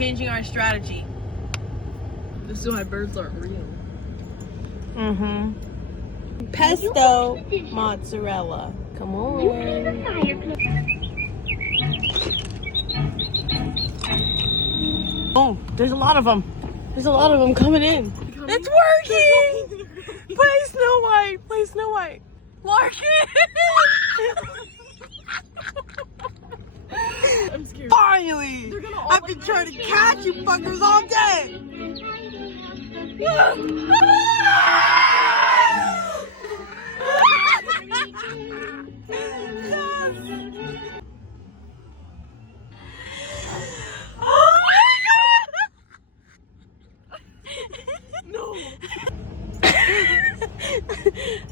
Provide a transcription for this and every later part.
changing our strategy. This is why birds aren't real. Mm-hmm. Pesto mozzarella. Come on. Oh, there's a lot of them. There's a lot of them coming in. It's working! Play Snow White. Play Snow White. Larkin! I'm scared. Finally! I've been trying to catch you fuckers all day! No.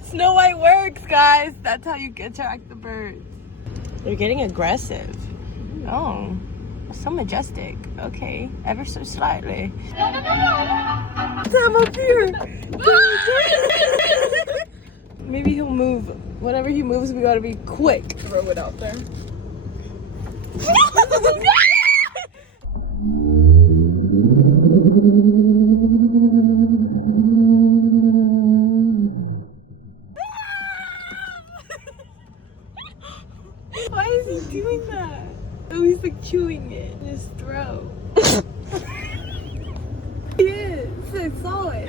Snow White works, guys. That's how you attract the birds. They're getting aggressive. Oh, so majestic. Okay, ever so slightly. Sam up here. Maybe he'll move. Whenever he moves, we gotta be quick. Throw it out there. Why is he doing that? Oh, he's like chewing it in his throat. He is. I saw it.